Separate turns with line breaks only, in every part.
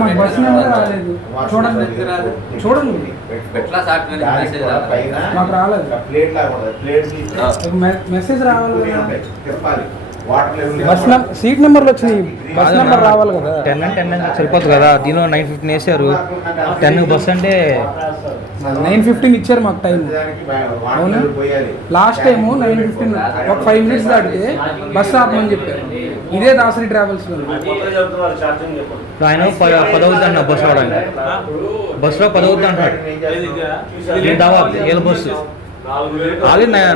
మాకు bus number రాలేదు. చూడండి చూడండి.
ఎట్లా మెసేజ్.
మాకు రాలేదు.
ప్లేట్ లాగా ప్లేట్
మెసేజ్ రావాలి కదా.
తిప్పాలి water level
bus number seat నెంబర్లు వచ్చినాయి. బస్ నెంబర్ రావాలి కదా.
టెన్ అండ్ టెన్ అంటే సరిపోతుంది కదా. దీనిలో నైన్ ఫిఫ్టీన్ వేసారు. టెన్ బస్ అంటే
నైన్ ఫిఫ్టీన్ ఇచ్చారు మాకు టైం అవునా? లాస్ట్ టైం నైన్ ఫిఫ్టీన్ ఒక ఫైవ్ మినిట్స్ దాటితే బస్ ఆపమని చెప్పారు. ఇదే దాసరి ట్రావెల్స్లో.
ఆయన పదవుద్ది అన్న బస్సు రావడానికి. బస్సులో పదవుద్ది అంటున్నాడు. నేను దావా? ఏళ్ళ బస్సు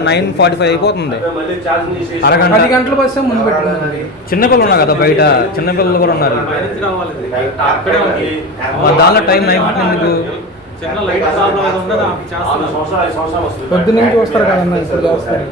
నైన్ ఫార్టీ ఫైవ్ అయిపోతుంది.
పది
అరగంట
గంటల బస్సే ముందు పెట్టుకున్నారు
చిన్నపిల్లలు ఉన్నారు కదా బయట. చిన్నపిల్లలు కూడా ఉన్నారు. దానిలో టైం నైన్ ఫిఫ్టీన్
పొద్దున్నే చూస్తారు కదన్నా ఇప్పుడు చేస్తారు